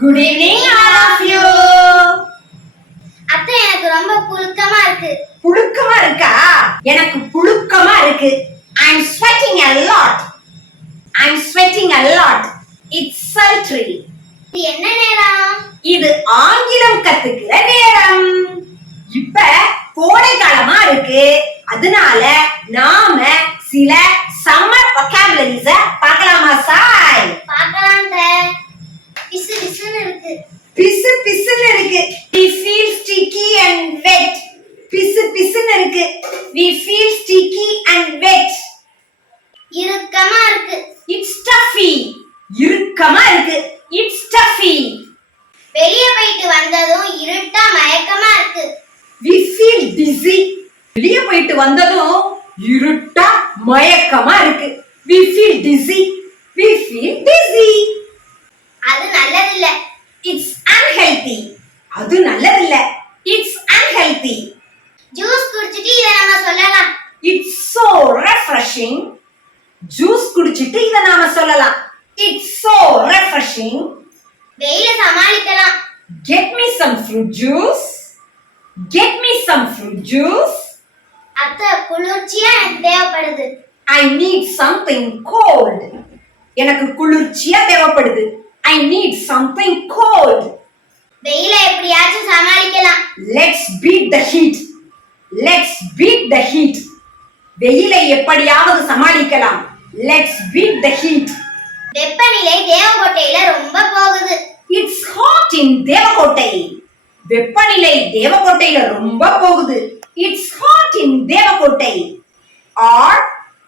Good evening all of you. அத்தை எனக்கு ரொம்ப புழுக்கமா இருக்கு. புழுக்கமா இருக்கா? எனக்கு புழுக்கமா இருக்கு. I'm sweating a lot. It's sultry. இது என்ன நேரம்? இது ஆங்கிலம் கத்துக்கிற நேரம். இப்ப கோடை காலமா இருக்கு. அதனால நாம சில சம்மர் vocabularies பார்க்கலாமா சாய்? பார்க்கலாம் பிசு பிசுன்னு இருக்கு. பிசு பிசுன்னு இருக்கு. We feel sticky and wet. பிசு பிசுன்னு இருக்கு. We feel sticky and wet. இறுக்கமா இருக்கு. It's stuffy. இறுக்கமா இருக்கு. It's stuffy. வெளிய போயிட்டு வந்ததும் இருட்டா மயக்கமா இருக்கு. We feel dizzy. வெளிய போயிட்டு வந்ததும் இருட்டா மயக்கமா இருக்கு. We feel dizzy. அது நல்லதில்ல. It's unhealthy. அது நல்லதில்ல. It's unhealthy. ஜூஸ் குடிச்சிட்டு இத நாம சொல்லலாம். It's so refreshing. ஜூஸ் குடிச்சிட்டு இத நாம சொல்லலாம். It's so refreshing. வெயில சமாளிக்கலாம். Get me some fruit juice. அத்தை குளிர்ச்சியா எனக்கு தேவைப்படுது. I need something cold. எனக்கு குளிர்ச்சியா தேவைப்படுது. I need something cold. வெயில எப்படியாச்சும் சமாளிக்கலாம். Let's beat the heat. வெயிலை எப்படியாவது சமாளிக்கலாம். Let's beat the heat. வெப்பநிலை தேவகோட்டையில ரொம்ப போகுது. It's hot in Devakottai. வெப்பநிலை தேவகோட்டையில ரொம்ப போகுது. It's hot in Devakottai. Or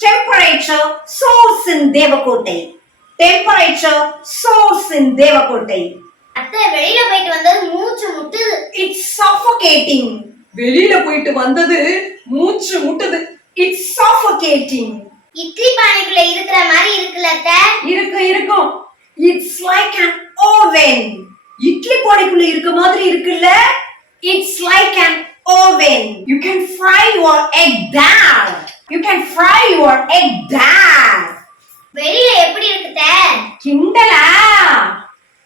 temperature soars in Devakottai. அத்தை வெளியில போயிட்டு வந்தது மூச்சு முட்டுது. It's suffocating. வெளியில போயிட்டு வந்தது மூச்சு முட்டுது. It's suffocating. இட்லி பானைக்குள்ள இருக்கிற மாதிரி இருக்குல்ல அத்தை? இருக்கும். It's like an oven. Idli பானைக்குள்ள இருக்க மாதிரி இருக்குல்ல? It's like an oven. You can fry your egg there. வெளியில எப்படி இருக்கு அத்தை? கிண்டலா?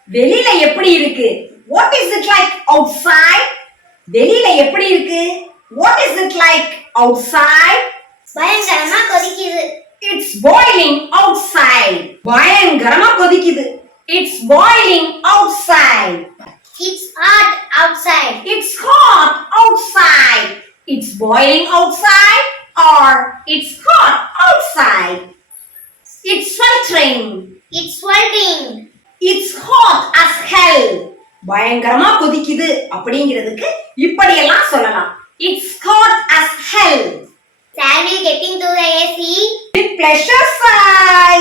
வெளியில எப்படி இருக்கு? What is it like outside? வெளியில எப்படி இருக்கு? What is it like outside? பயங்கரமா கொதிக்குது. It's boiling outside. பயங்கரமா கொதிக்குது. It's boiling outside. It's hot outside. It's hot outside. It's boiling outside or it's hot outside. It's sweltering. It's hot as hell. பயங்கரமா கொதிக்குது அப்படிங்கிறதுக்கு இப்படி எல்லாம் சொல்லலாம். It's hot as hell. Shall we get into the AC? With pleasure, Sai.